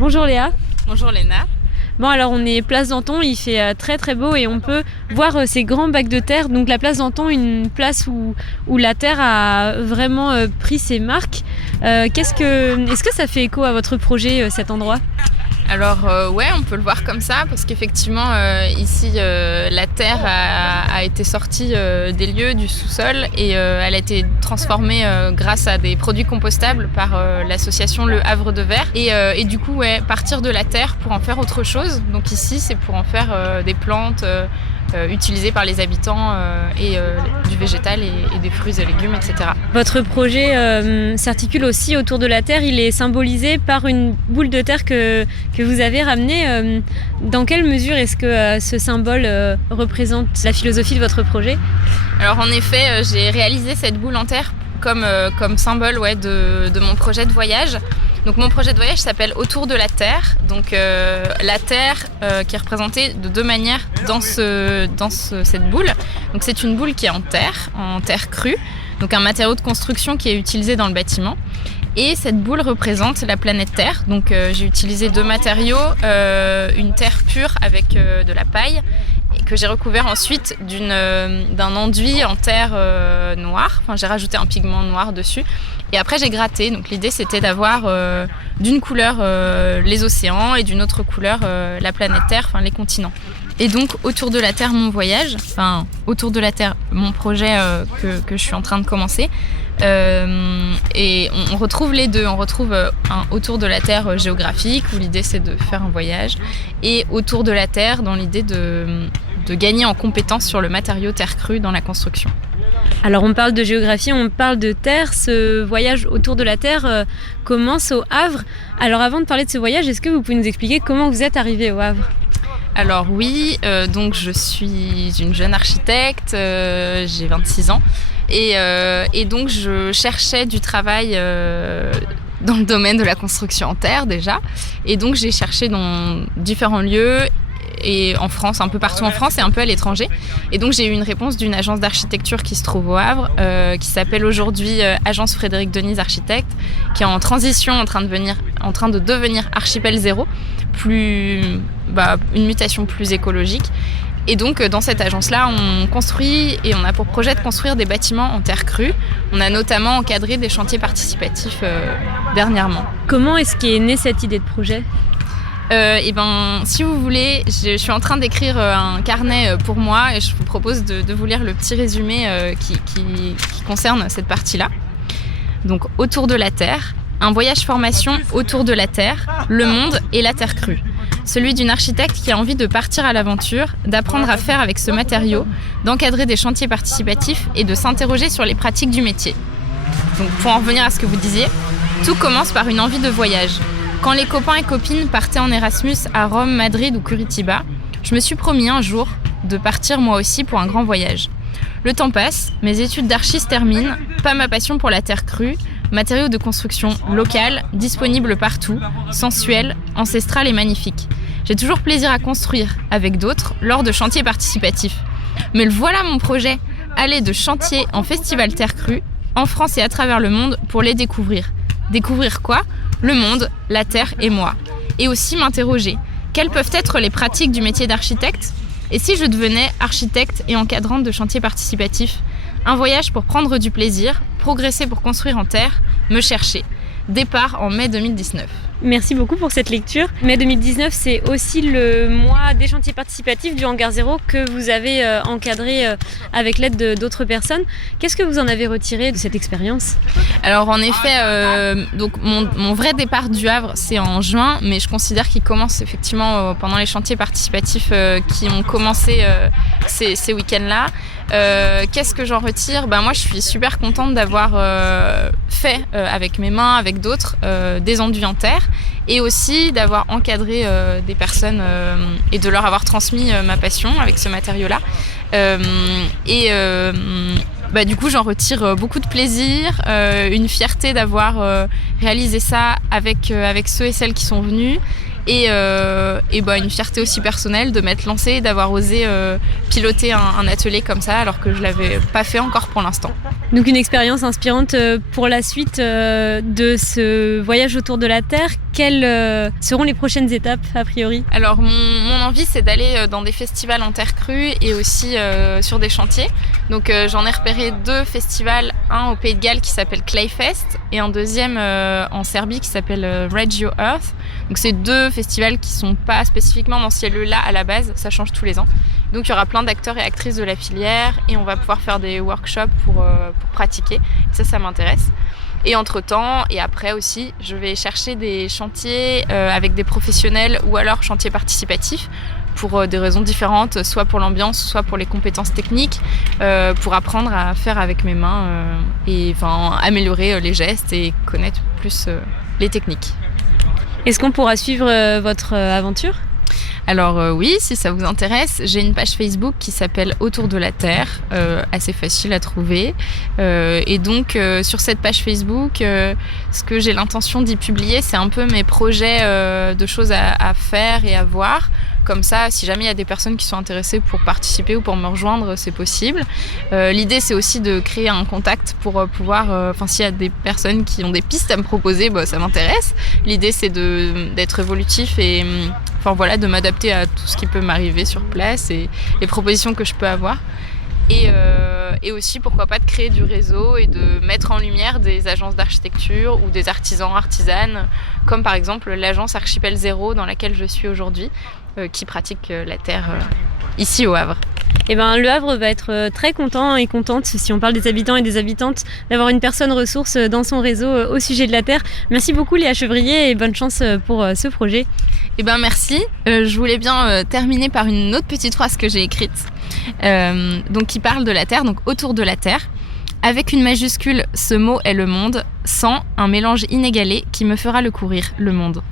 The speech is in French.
Bonjour Léa. Bonjour Léna. Bon alors on est place Danton, il fait très très beau et on peut voir ces grands bacs de terre. Donc la place Danton, une place où la terre a vraiment pris ses marques. Est-ce que ça fait écho à votre projet cet endroit ? Alors ouais, on peut le voir comme ça parce qu'effectivement ici la terre a été sortie des lieux du sous-sol et elle a été transformée grâce à des produits compostables par l'association Le Havre de Verre et du coup ouais, partir de la terre pour en faire autre chose. Donc ici c'est pour en faire des plantes utilisées par les habitants et du végétal et des fruits et légumes, etc. Votre projet s'articule aussi autour de la terre, il est symbolisé par une boule de terre que vous avez ramenée. Dans quelle mesure est-ce que ce symbole représente la philosophie de votre projet ? Alors en effet, j'ai réalisé cette boule en terre comme symbole ouais, de mon projet de voyage. Donc mon projet de voyage s'appelle Autour de la Terre. Donc la Terre qui est représentée de deux manières dans cette boule. Donc c'est une boule qui est en terre crue, donc un matériau de construction qui est utilisé dans le bâtiment. Et cette boule représente la planète Terre. Donc j'ai utilisé deux matériaux, une terre pure avec de la paille et que j'ai recouvert ensuite d'un enduit en terre noire. Enfin j'ai rajouté un pigment noir dessus. Et après j'ai gratté. Donc l'idée c'était d'avoir d'une couleur les océans et d'une autre couleur la planète Terre, enfin les continents. Et donc autour de la Terre mon voyage, enfin autour de la Terre mon projet que je suis en train de commencer. Et on retrouve les deux, on retrouve un autour de la Terre géographique où l'idée c'est de faire un voyage et autour de la Terre dans l'idée de gagner en compétences sur le matériau terre crue dans la construction. Alors on parle de géographie, on parle de terre, ce voyage autour de la Terre commence au Havre. Alors avant de parler de ce voyage, est-ce que vous pouvez nous expliquer comment vous êtes arrivé au Havre ? Alors oui, donc je suis une jeune architecte, j'ai 26 ans et donc je cherchais du travail dans le domaine de la construction en terre déjà et donc j'ai cherché dans différents lieux et en France, un peu partout en France et un peu à l'étranger. Et donc j'ai eu une réponse d'une agence d'architecture qui se trouve au Havre, qui s'appelle aujourd'hui Agence Frédéric Denise Architecte, qui est en transition, en train de devenir Archipel Zéro, une mutation plus écologique. Et donc dans cette agence-là, on construit et on a pour projet de construire des bâtiments en terre crue. On a notamment encadré des chantiers participatifs dernièrement. Comment est-ce qu'est née cette idée de projet ? Si vous voulez, je suis en train d'écrire un carnet pour moi et je vous propose de vous lire le petit résumé qui concerne cette partie-là. Donc, autour de la Terre, un voyage formation autour de la Terre, le monde et la terre crue. Celui d'une architecte qui a envie de partir à l'aventure, d'apprendre à faire avec ce matériau, d'encadrer des chantiers participatifs et de s'interroger sur les pratiques du métier. Donc, pour en revenir à ce que vous disiez, tout commence par une envie de voyage. Quand les copains et copines partaient en Erasmus à Rome, Madrid ou Curitiba, je me suis promis un jour de partir moi aussi pour un grand voyage. Le temps passe, mes études d'archi se terminent, pas ma passion pour la terre crue, matériaux de construction local, disponibles partout, sensuel, ancestral et magnifique. J'ai toujours plaisir à construire, avec d'autres, lors de chantiers participatifs. Mais le voilà mon projet, aller de chantier en festival terre crue, en France et à travers le monde pour les découvrir. Découvrir quoi ? Le monde, la terre et moi. Et aussi m'interroger. Quelles peuvent être les pratiques du métier d'architecte ? Et si je devenais architecte et encadrante de chantiers participatifs ? Un voyage pour prendre du plaisir, progresser pour construire en terre, me chercher. Départ en mai 2019. Merci beaucoup pour cette lecture. Mai 2019, c'est aussi le mois des chantiers participatifs du Hangar Zéro que vous avez encadré avec l'aide d'autres personnes. Qu'est-ce que vous en avez retiré de cette expérience ? Alors en effet, donc mon vrai départ du Havre, c'est en juin, mais je considère qu'il commence effectivement pendant les chantiers participatifs qui ont commencé ces week-ends-là. Qu'est-ce que j'en retire ? Moi, je suis super contente d'avoir fait avec mes mains, avec d'autres, des enduits en terre et aussi d'avoir encadré des personnes et de leur avoir transmis ma passion avec ce matériau-là. Du coup, j'en retire beaucoup de plaisir, une fierté d'avoir réalisé ça avec ceux et celles qui sont venus. Et une fierté aussi personnelle de m'être lancée et d'avoir osé piloter un atelier comme ça alors que je ne l'avais pas fait encore pour l'instant. Donc une expérience inspirante pour la suite de ce voyage autour de la Terre. quelles seront les prochaines étapes a priori? Alors mon envie c'est d'aller dans des festivals en terre crue et aussi sur des chantiers. Donc j'en ai repéré 2 festivals, un au Pays de Galles qui s'appelle Clayfest et un deuxième en Serbie qui s'appelle Regio Earth. Donc c'est 2 festivals qui sont pas spécifiquement dans ce lieu-là à la base, ça change tous les ans. Donc il y aura plein d'acteurs et actrices de la filière et on va pouvoir faire des workshops pour pratiquer. Ça m'intéresse. Et entre-temps, et après aussi, je vais chercher des chantiers avec des professionnels ou alors chantiers participatifs pour des raisons différentes, soit pour l'ambiance, soit pour les compétences techniques, pour apprendre à faire avec mes mains et améliorer les gestes et connaître plus les techniques. Est-ce qu'on pourra suivre votre aventure ? Alors oui, si ça vous intéresse, j'ai une page Facebook qui s'appelle Autour de la Terre, assez facile à trouver. Et donc sur cette page Facebook, ce que j'ai l'intention d'y publier, c'est un peu mes projets de choses à faire et à voir. Comme ça, si jamais il y a des personnes qui sont intéressées pour participer ou pour me rejoindre, c'est possible. L'idée, c'est aussi de créer un contact pour pouvoir... s'il y a des personnes qui ont des pistes à me proposer, ça m'intéresse. L'idée, c'est d'être évolutif et de m'adapter à tout ce qui peut m'arriver sur place et les propositions que je peux avoir. Et aussi, pourquoi pas, de créer du réseau et de mettre en lumière des agences d'architecture ou des artisans, artisanes, comme par exemple l'agence Archipel Zéro dans laquelle je suis aujourd'hui, qui pratique la terre ici au Havre. Eh ben, le Havre va être très content et contente, si on parle des habitants et des habitantes, d'avoir une personne ressource dans son réseau au sujet de la terre. Merci beaucoup Léa Chevrier et bonne chance pour ce projet. Eh ben merci. Je voulais bien terminer par une autre petite phrase que j'ai écrite, donc qui parle de la terre, donc autour de la terre. Avec une majuscule, ce mot est le monde, sans un mélange inégalé qui me fera le courir, le monde.